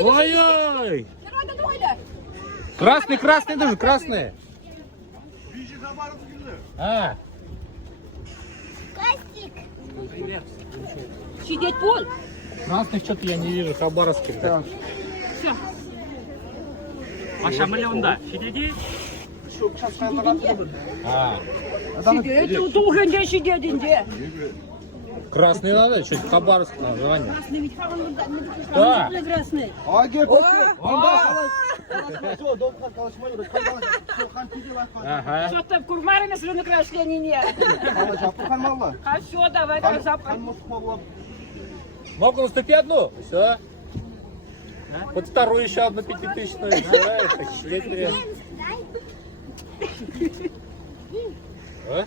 Ой-ой! Красный, красный даже, красный. А. Сидеть пол. Красных что-то я не вижу, хабаровских. Да. Все. Маша миллионда. Сидите. А. Сидеть, долго не сидеть, где? Красный надо, что-то хабаровск название. Красный, ведь Да. красный. Ага. Что-то курмарами слюны красные нет. А все, давай, запах. Мог наступить одну, все. Вот вторую еще одну 5000-ную. Так, сидеть прям. А?